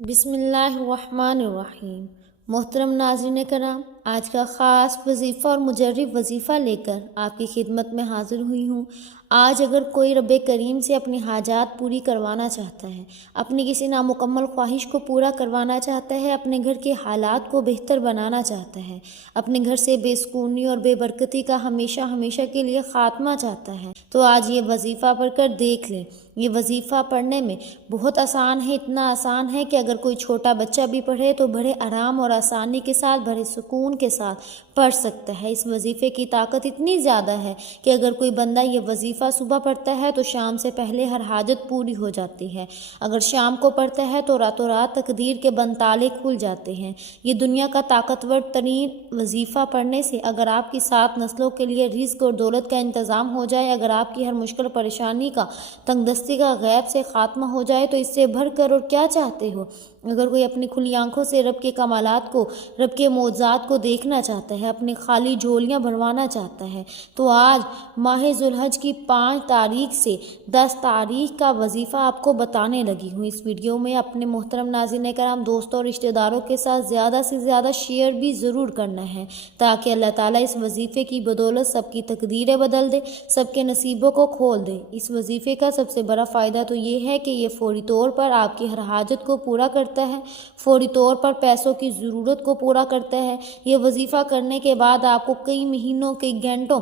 بسم اللہ الرحمن الرحیم۔ محترم ناظرین کرام، آج کا خاص وظیفہ اور مجرب وظیفہ لے کر آپ کی خدمت میں حاضر ہوئی ہوں۔ آج اگر کوئی رب کریم سے اپنی حاجات پوری کروانا چاہتا ہے، اپنی کسی نامکمل خواہش کو پورا کروانا چاہتا ہے، اپنے گھر کے حالات کو بہتر بنانا چاہتا ہے، اپنے گھر سے بے سکونی اور بے برکتی کا ہمیشہ ہمیشہ کے لیے خاتمہ چاہتا ہے، تو آج یہ وظیفہ پڑھ کر دیکھ لیں۔ یہ وظیفہ پڑھنے میں بہت آسان ہے، اتنا آسان ہے کہ اگر کوئی چھوٹا بچہ بھی پڑھے تو بڑے آرام اور آسانی کے ساتھ، بڑے سکون کے ساتھ پڑھ سکتا ہے۔ اس وظیفے کی طاقت اتنی زیادہ ہے کہ اگر کوئی بندہ یہ وظیفہ صبح پڑھتا ہے تو شام سے پہلے ہر حاجت پوری ہو جاتی ہے، اگر شام کو پڑھتا ہے تو راتوں رات تقدیر کے بند تالے کھل جاتے ہیں۔ یہ دنیا کا طاقتور ترین وظیفہ پڑھنے سے اگر آپ کی 7 نسلوں کے لیے رزق اور دولت کا انتظام ہو جائے، اگر آپ کی ہر مشکل پریشانی کا، تنگ دستی کا غیب سے خاتمہ ہو جائے، تو اس سے بڑھ کر اور کیا چاہتے ہو؟ اگر کوئی اپنی کھلی آنکھوں سے رب کے کمالات کو، رب کے معجزات کو دیکھنا چاہتا ہے، اپنی خالی جھولیاں بھروانا چاہتا ہے، تو آج ماہ ذوالحج کی 5 تاریخ سے 10 تاریخ کا وظیفہ آپ کو بتانے لگی ہوں۔ اس ویڈیو میں اپنے محترم ناظرین کرام، دوستوں اور رشتہ داروں کے ساتھ زیادہ سے زیادہ شیئر بھی ضرور کرنا ہے، تاکہ اللہ تعالیٰ اس وظیفے کی بدولت سب کی تقدیریں بدل دے، سب کے نصیبوں کو کھول دے۔ اس وظیفے کا سب سے بڑا فائدہ تو یہ ہے کہ یہ فوری طور پر آپ کی ہر حاجت کو پورا کرتا ہے، فوری طور پر پیسوں کی ضرورت کو پورا کرتا ہے۔ یہ وظیفہ کرنے کے بعد آپ کو کئی مہینوں، کئی گھنٹوں،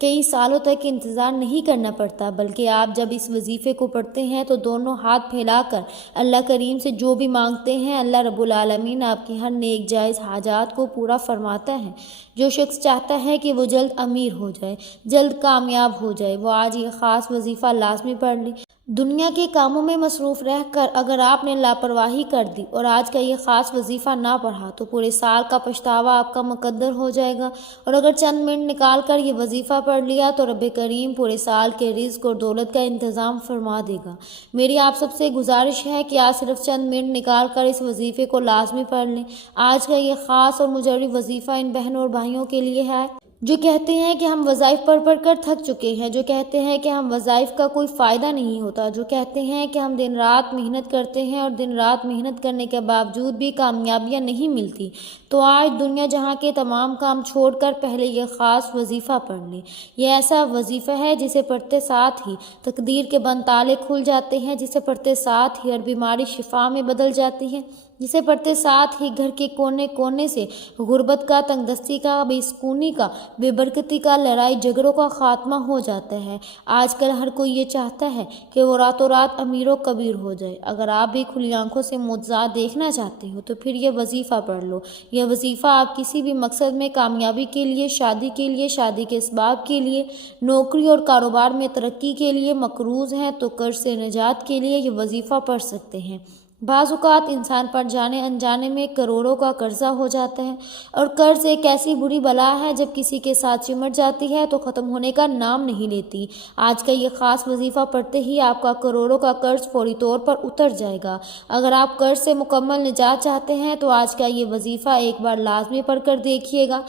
کئی سالوں تک انتظار نہیں کرنا پڑتا، بلکہ آپ جب اس وظیفے کو پڑھتے ہیں تو دونوں ہاتھ پھیلا کر اللہ کریم سے جو بھی مانگتے ہیں، اللہ رب العالمین آپ کی ہر نیک جائز حاجات کو پورا فرماتا ہے۔ جو شخص چاہتا ہے کہ وہ جلد امیر ہو جائے، جلد کامیاب ہو جائے، وہ آج یہ خاص وظیفہ لازمی پڑھ لے۔ دنیا کے کاموں میں مصروف رہ کر اگر آپ نے لاپرواہی کر دی اور آج کا یہ خاص وظیفہ نہ پڑھا تو پورے سال کا پچھتاوا آپ کا مقدر ہو جائے گا، اور اگر چند منٹ نکال کر یہ وظیفہ پڑھ لیا تو رب کریم پورے سال کے رزق اور دولت کا انتظام فرما دے گا۔ میری آپ سب سے گزارش ہے کہ آج صرف چند منٹ نکال کر اس وظیفے کو لازمی پڑھ لیں۔ آج کا یہ خاص اور مجرب وظیفہ ان بہنوں اور بھائیوں کے لیے ہے جو کہتے ہیں کہ ہم وظائف پڑھ پڑھ کر تھک چکے ہیں، جو کہتے ہیں کہ ہم وظائف کا کوئی فائدہ نہیں ہوتا، جو کہتے ہیں کہ ہم دن رات محنت کرتے ہیں اور دن رات محنت کرنے کے باوجود بھی کامیابیاں نہیں ملتی، تو آج دنیا جہاں کے تمام کام چھوڑ کر پہلے یہ خاص وظیفہ پڑھ لیں۔ یہ ایسا وظیفہ ہے جسے پڑھتے ساتھ ہی تقدیر کے بند تالے کھل جاتے ہیں، جسے پڑھتے ساتھ ہی ہر بیماری شفا میں بدل جاتی ہے، جسے پڑھتے ساتھ ہی گھر کے کونے کونے سے غربت کا، تنگ دستی کا، بے سکونی کا، بے برکتی کا، لڑائی جھگڑوں کا خاتمہ ہو جاتا ہے۔ آج کل ہر کوئی یہ چاہتا ہے کہ وہ راتوں رات امیر و کبیر ہو جائے۔ اگر آپ بھی کھلی آنکھوں سے معجزات دیکھنا چاہتے ہو تو پھر یہ وظیفہ پڑھ لو۔ یہ وظیفہ آپ کسی بھی مقصد میں کامیابی کے لیے، شادی کے لیے، شادی کے اسباب کے لیے، نوکری اور کاروبار میں ترقی کے لیے، مقروض ہیں تو قرض سے نجات کے لیے یہ وظیفہ پڑھ سکتے ہیں۔ بعض اوقات انسان پر جانے انجانے میں کروڑوں کا قرضہ ہو جاتا ہے، اور قرض ایک ایسی بری بلا ہے جب کسی کے ساتھ چمٹ جاتی ہے تو ختم ہونے کا نام نہیں لیتی۔ آج کا یہ خاص وظیفہ پڑھتے ہی آپ کا کروڑوں کا قرض فوری طور پر اتر جائے گا۔ اگر آپ قرض سے مکمل نجات چاہتے ہیں تو آج کا یہ وظیفہ ایک بار لازمی پڑھ کر دیکھیے گا۔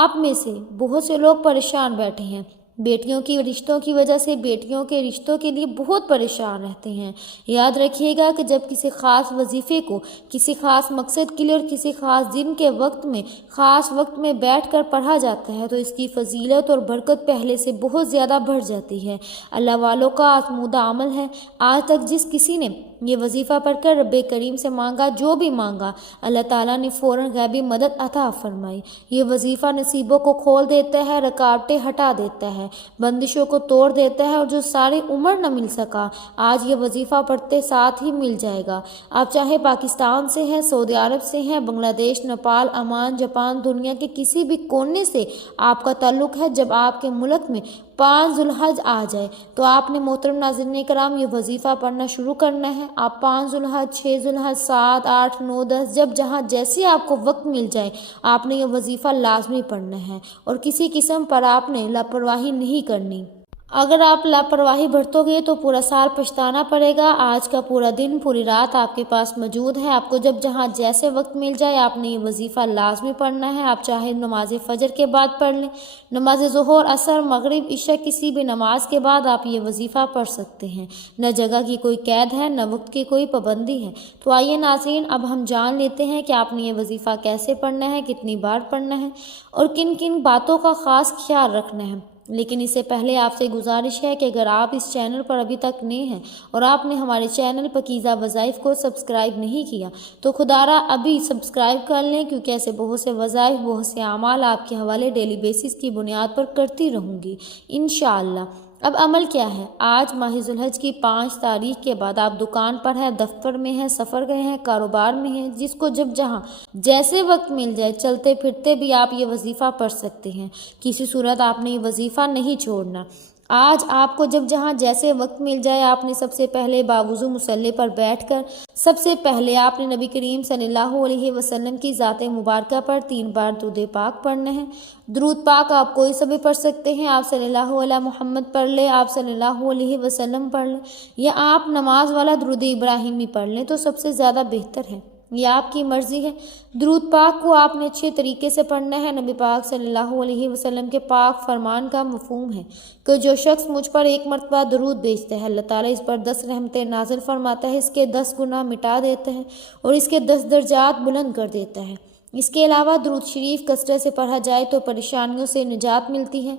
آپ میں سے بہت سے لوگ پریشان بیٹھے ہیں، بیٹیوں کی رشتوں کی وجہ سے بیٹیوں کے رشتوں کے لیے بہت پریشان رہتے ہیں۔ یاد رکھیے گا کہ جب کسی خاص وظیفے کو کسی خاص مقصد کے لیے اور کسی خاص دن کے وقت میں، خاص وقت میں بیٹھ کر پڑھا جاتا ہے تو اس کی فضیلت اور برکت پہلے سے بہت زیادہ بڑھ جاتی ہے۔ اللہ والوں کا آزمودہ عمل ہے، آج تک جس کسی نے یہ وظیفہ پڑھ کر رب کریم سے مانگا، جو بھی مانگا، اللہ تعالیٰ نے فوراً غیبی مدد عطا فرمائی۔ یہ وظیفہ نصیبوں کو کھول دیتا ہے، رکاوٹیں ہٹا دیتا ہے، بندشوں کو توڑ دیتا ہے، اور جو ساری عمر نہ مل سکا آج یہ وظیفہ پڑھتے ساتھ ہی مل جائے گا۔ آپ چاہے پاکستان سے ہیں، سعودی عرب سے ہیں، بنگلہ دیش، نیپال، عمان، جاپان، دنیا کے کسی بھی کونے سے آپ کا تعلق ہے، جب آپ کے ملک میں 5 ذوالحج آ جائے تو آپ نے محترم ناظرین کرام یہ وظیفہ پڑھنا شروع کرنا ہے۔ آپ 5 ذوالحج، 6 ذوالحج، 7، 8، 9، 10 جب جہاں جیسے آپ کو وقت مل جائے آپ نے یہ وظیفہ لازمی پڑھنا ہے، اور کسی قسم پر آپ نے لاپرواہی نہیں کرنی۔ اگر آپ لاپرواہی برتو گے تو پورا سال پچھتانا پڑے گا۔ آج کا پورا دن پوری رات آپ کے پاس موجود ہے، آپ کو جب جہاں جیسے وقت مل جائے آپ نے یہ وظیفہ لازمی پڑھنا ہے۔ آپ چاہے نماز فجر کے بعد پڑھ لیں، نماز ظہر، عصر، مغرب، عشاء، کسی بھی نماز کے بعد آپ یہ وظیفہ پڑھ سکتے ہیں۔ نہ جگہ کی کوئی قید ہے، نہ وقت کی کوئی پابندی ہے۔ تو آئیے ناظرین، اب ہم جان لیتے ہیں کہ آپ نے یہ وظیفہ کیسے پڑھنا ہے، کتنی بار پڑھنا ہے اور کن کن باتوں کا خاص خیال رکھنا ہے۔ لیکن اس سے پہلے آپ سے گزارش ہے کہ اگر آپ اس چینل پر ابھی تک نئے ہیں اور آپ نے ہمارے چینل پاکیزہ وظائف کو سبسکرائب نہیں کیا تو خدارا ابھی سبسکرائب کر لیں، کیونکہ ایسے بہت سے وظائف، بہت سے اعمال آپ کے حوالے ڈیلی بیسس کی بنیاد پر کرتی رہوں گی انشاءاللہ۔ اب عمل کیا ہے؟ آج ماہ ذو الحج کی 5 تاریخ کے بعد آپ دکان پر ہیں، دفتر میں ہیں، سفر گئے ہیں، کاروبار میں ہیں، جس کو جب جہاں جیسے وقت مل جائے چلتے پھرتے بھی آپ یہ وظیفہ پڑھ سکتے ہیں۔ کسی صورت آپ نے یہ وظیفہ نہیں چھوڑنا۔ آج آپ کو جب جہاں جیسے وقت مل جائے آپ نے سب سے پہلے باوضو مصلی پر بیٹھ کر سب سے پہلے آپ نے نبی کریم صلی اللہ علیہ وسلم کی ذات مبارکہ پر 3 بار درود پاک پڑھنا ہے۔ درود پاک آپ کوئی سا بھی پڑھ سکتے ہیں، آپ صلی اللہ علیہ محمد پڑھ لیں، آپ صلی اللہ علیہ وسلم پڑھ لیں، یا آپ نماز والا درود ابراہیمی پڑھ لیں تو سب سے زیادہ بہتر ہے، یہ آپ کی مرضی ہے۔ درود پاک کو آپ نے اچھے طریقے سے پڑھنا ہے۔ نبی پاک صلی اللہ علیہ وسلم کے پاک فرمان کا مفہوم ہے کہ جو شخص مجھ پر 1 مرتبہ درود بھیجتا ہے، اللہ تعالیٰ اس پر 10 رحمتیں نازل فرماتا ہے، اس کے 10 گناہ مٹا دیتا ہے اور اس کے 10 درجات بلند کر دیتا ہے۔ اس کے علاوہ درود شریف کثرت سے پڑھا جائے تو پریشانیوں سے نجات ملتی ہے۔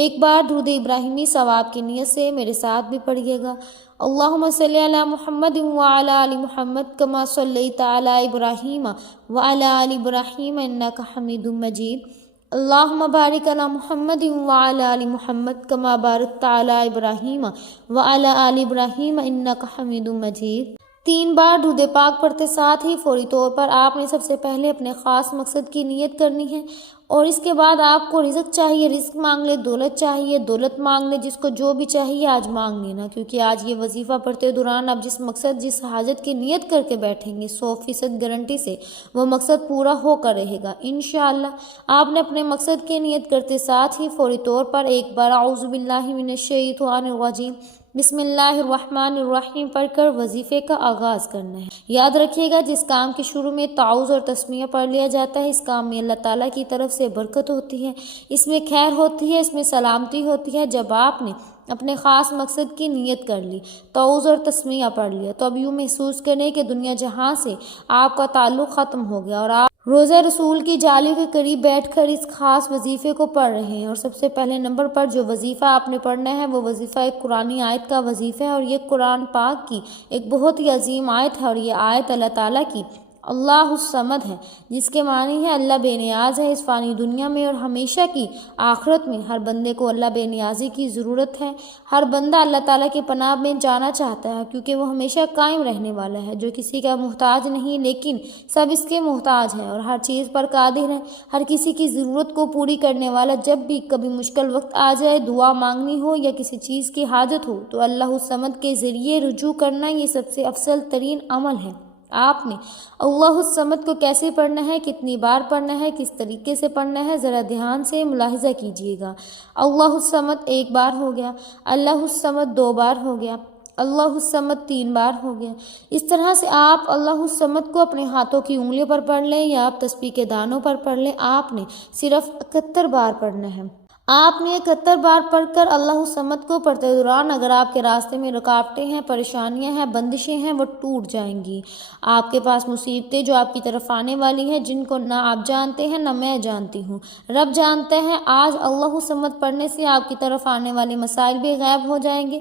ایک بار درود ابراہیمی ثواب کی نیت سے میرے ساتھ بھی پڑھیے گا۔ اللہم صلی علی محمد وعلی آل محمد کما صلیت علی ابراہیم وعلی آل ابراہیم انک حمید مجید۔ اللہم بارک علی محمد وعلی آل محمد کما بارکت علی ابراہیم وعلی آل ابراہیم انک حمید مجید۔ 3 بار درود پاک پڑھتے ساتھ ہی فوری طور پر آپ نے سب سے پہلے اپنے خاص مقصد کی نیت کرنی ہے، اور اس کے بعد آپ کو رزق چاہیے، رزق مانگ لے، دولت چاہیے، دولت مانگ لے، جس کو جو بھی چاہیے آج مانگ لینا، کیونکہ آج یہ وظیفہ پڑھتے دوران آپ جس مقصد، جس حاجت کی نیت کر کے بیٹھیں گے 100% گارنٹی سے وہ مقصد پورا ہو کر رہے گا انشاءاللہ۔ آپ نے اپنے مقصد کی نیت کرتے ساتھ ہی فوری طور پر ایک بار اعوذ باللہ من الشیطان الرجیم بسم اللہ الرحمن الرحیم پڑھ کر وظیفے کا آغاز کرنا ہے۔ یاد رکھیے گا، جس کام کے شروع میں تعوذ اور تسمیہ پڑھ لیا جاتا ہے اس کام میں اللہ تعالیٰ کی طرف سے برکت ہوتی ہے، اس میں خیر ہوتی ہے، اس میں سلامتی ہوتی ہے۔ جب آپ نے اپنے خاص مقصد کی نیت کر لی، تعوذ اور تسمیہ پڑھ لیا، تو اب یوں محسوس کریں کہ دنیا جہاں سے آپ کا تعلق ختم ہو گیا اور آپ روزہ رسول کی جالی کے قریب بیٹھ کر اس خاص وظیفے کو پڑھ رہے ہیں۔ اور سب سے پہلے نمبر پر جو وظیفہ آپ نے پڑھنا ہے وہ وظیفہ ایک قرآنی آیت کا وظیفہ ہے، اور یہ قرآن پاک کی ایک بہت ہی عظیم آیت ہے، اور یہ آیت اللہ تعالیٰ کی اللہ الصمد ہے، جس کے معنی ہے اللہ بے نیاز ہے۔ اس فانی دنیا میں اور ہمیشہ کی آخرت میں ہر بندے کو اللہ بے نیازی کی ضرورت ہے۔ ہر بندہ اللہ تعالیٰ کے پناہ میں جانا چاہتا ہے، کیونکہ وہ ہمیشہ قائم رہنے والا ہے، جو کسی کا محتاج نہیں لیکن سب اس کے محتاج ہیں، اور ہر چیز پر قادر ہے، ہر کسی کی ضرورت کو پوری کرنے والا۔ جب بھی کبھی مشکل وقت آ جائے، دعا مانگنی ہو یا کسی چیز کی حاجت ہو تو اللہ الصمد کے ذریعے رجوع کرنا یہ سب سے افضل ترین عمل ہے۔ آپ نے اللہ الصمد کو کیسے پڑھنا ہے، کتنی بار پڑھنا ہے، کس طریقے سے پڑھنا ہے، ذرا دھیان سے ملاحظہ کیجیے گا۔ اللہ الصمد 1 بار ہو گیا، اللہ الصمد 2 بار ہو گیا، اللہ الصمد 3 بار ہو گیا۔ اس طرح سے آپ اللہ الصمد کو اپنے ہاتھوں کی انگلیوں پر پڑھ لیں یا آپ تسبیح کے دانوں پر پڑھ لیں، آپ نے صرف 71 بار پڑھنا ہے۔ آپ نے 71 بار پڑھ کر اللہ الصمد کو پڑھتے دوران اگر آپ کے راستے میں رکاوٹیں ہیں، پریشانیاں ہیں، بندشیں ہیں، وہ ٹوٹ جائیں گی۔ آپ کے پاس مصیبتیں جو آپ کی طرف آنے والی ہیں، جن کو نہ آپ جانتے ہیں نہ میں جانتی ہوں، رب جانتے ہیں، آج اللہ الصمد پڑھنے سے آپ کی طرف آنے والے مسائل بھی غائب ہو جائیں گے،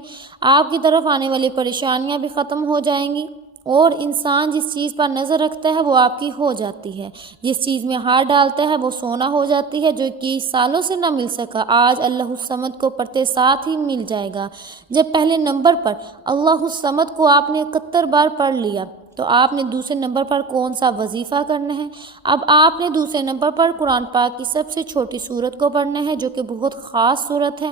آپ کی طرف آنے والی پریشانیاں بھی ختم ہو جائیں گی، اور انسان جس چیز پر نظر رکھتا ہے وہ آپ کی ہو جاتی ہے، جس چیز میں ہاتھ ڈالتا ہے وہ سونا ہو جاتی ہے، جو کہ سالوں سے نہ مل سکا آج اللہ الصمد کو پڑھتے ساتھ ہی مل جائے گا۔ جب پہلے نمبر پر اللہ الصمد کو آپ نے 71 بار پڑھ لیا تو آپ نے دوسرے نمبر پر کون سا وظیفہ کرنا ہے؟ اب آپ نے دوسرے نمبر پر قرآن پاک کی سب سے چھوٹی سورت کو پڑھنا ہے، جو کہ بہت خاص سورت ہے،